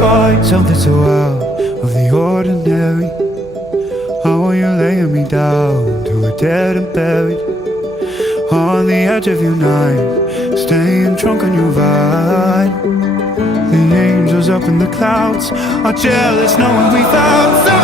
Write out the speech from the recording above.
find something so out of the ordinary. How are you laying me down to a dead and buried on the edge of your night, staying drunk on your vine. The angels up in the clouds are jealous knowing we found